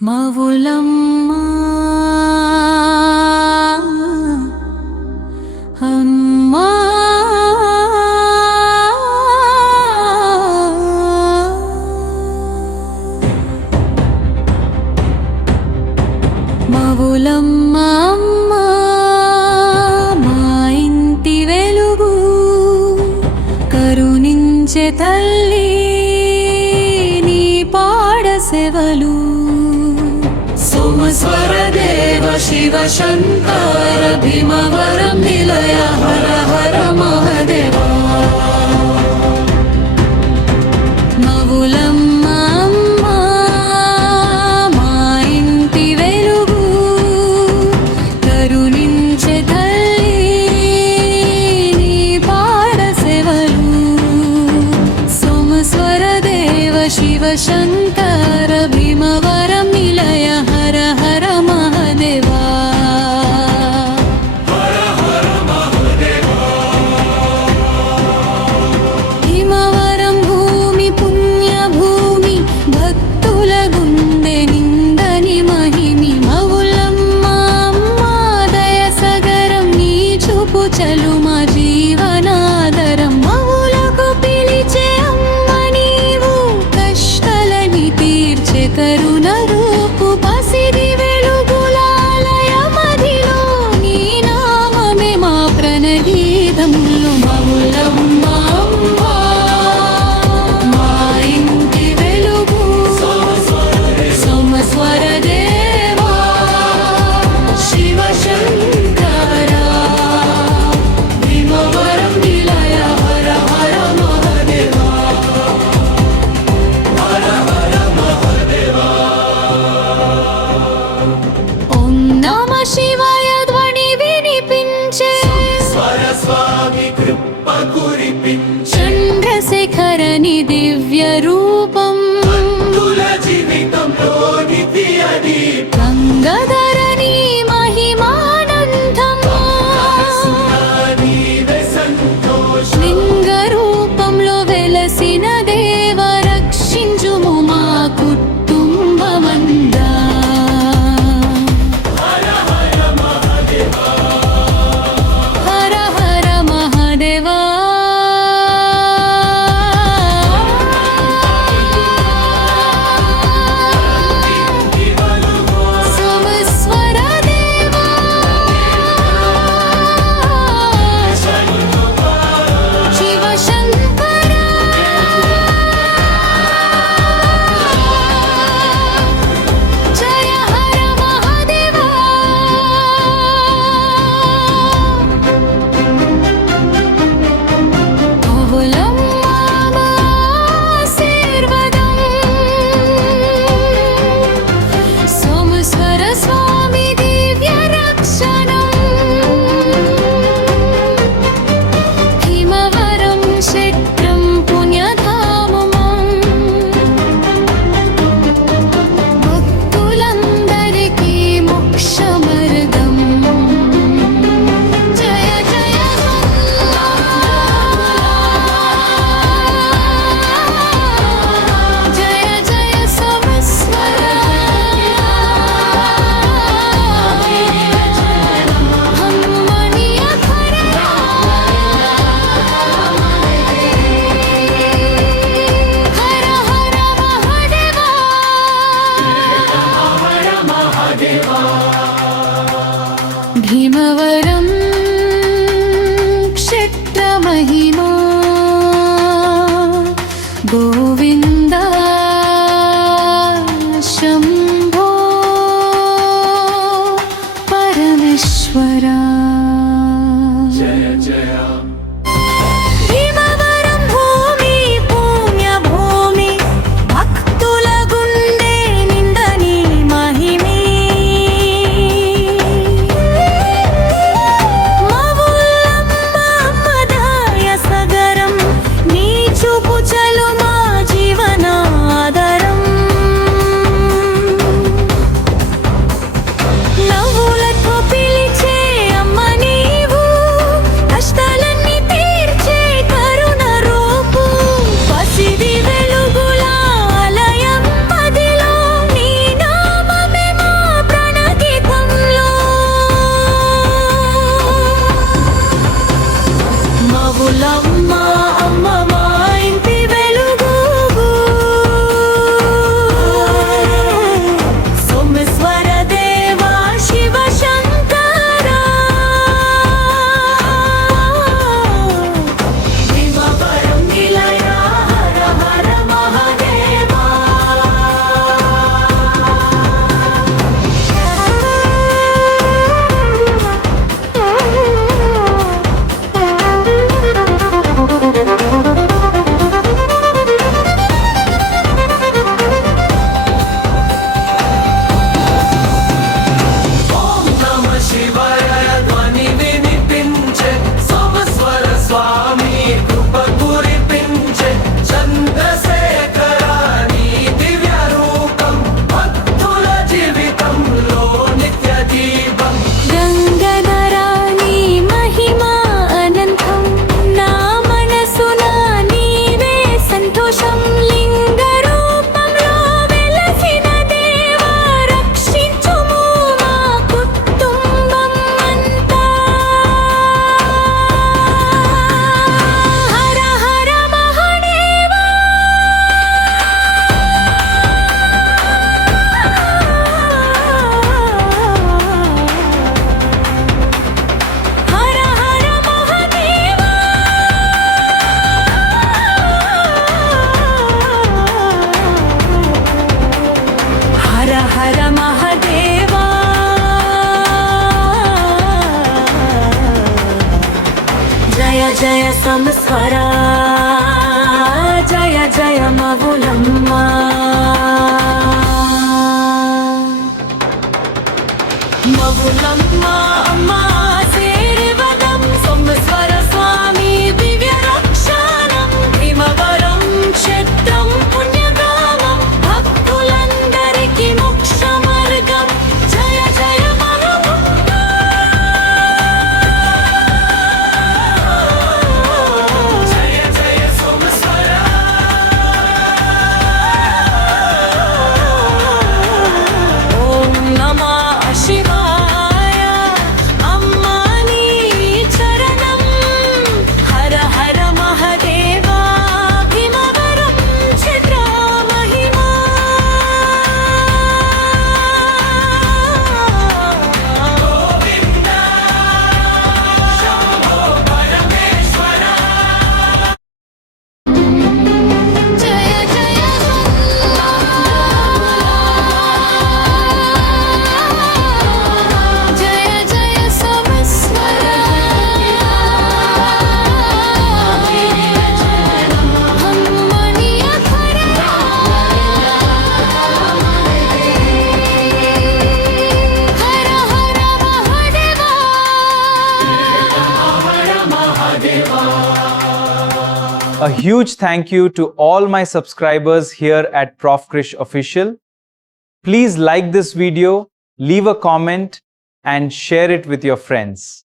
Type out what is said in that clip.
మవులమ్మా అమ్మా మవులమ్మా అమ్మా మా ఇంటి వెలుగు కరుణించే తల్లి నీ పాడసెవలు सोमस्वरदेव शिव शङ्कर भीमवरं निलय हर हर महादेवा మవులమ్మ అమ్మ మా ఇంటి వెలుగు కరుణించే తల్లి నీ పాడసెవలు సోమస్వరదేవ శివ శంకర భీమవరం నిలయ హర హర మహాదేవా భీమవరం భూమి పుణ్యభూమి భక్తుల గుండె నిందని మహిమి మవులమ్మ అమ్మ దయ సగరం నీ చూపు చలు మా జీవనాదరం మవులకు పిలిచే అమ్మ నీవు కష్టాలని తీర్చే కరుణ రూపు పసిడి వెలుగులాలయ మదిలో నీ నామమే మా ప్రణగీతంలో మవులమ్మ అమ్మ మా ఇంటి వెలుగు సోమస్వరదేవా శివ శంకర భీమవరం నిలయ హర హర మహాదేవా ఓం నమ శివాయ ధ్వని వినిపించే స్వరస్వామి కృప కురిపించే చంద్రశేఖరని దివ్య రూపం భక్తుల జీవితంలో నిత్య దీపం గంగాధరని మహిమానందం నీవే సంతోషం లింగ రూపంలో వెలసిన దేవ రక్షించుము మా కుటుంబమందా హర హర మహాదేవా సోమస్వరదేవా శివ శంకర జయ హర మహాదేవా మవులమ్మ మా ఆశీర్వాదం సోమేశ్వర స్వామి దివ్య రక్షణం భీమవరం క్షేత్రం పుణ్యధామం భక్తులందరికీ మోక్షమార్గం జయ జయ జయ జయ సోమేశ్వర హనుమనియ హర హర మహాదేవా భీమవరం క్షేత్ర మహిమా గోవింద శంభో పరమేశ్వరా జయ జయ భీమవరం భూమి పుణ్యభూమి భక్తుల గుండె నిందని మహిమే మవులమ్మ అమ్మ దయ సగరం నీ చూపు చలు మా జీవనాదరం నవ్వులతో పిలిచే హర మహదేవా జయ జయ సంస్వరా జయ జయ మగులమ్మ మగులమ్మ అమ్మ ఆశీర్వదం సోమేశ్వర స్వామి దివ్య రక్షణం భీమవరం క్షేత్రం పుణ్యధామం భక్తులందరికీ మోక్ష మార్గం జయ జయ మహముండ జయ జయ సోమేశ్వర ఓం నమః శివాయ అమ్మా నీ చరణం హర హర మహదేవా భీమవరం క్షేత్ర మహిమా గోవింద శంభో పరమేశ్వర జయ జయ జయ జయ సోమేశ్వర హమ్మణియ హర హర హర Mahadeva A huge thank you to all my subscribers here at Prof Krish Official. Please like this video, leave a comment and share it with your friends.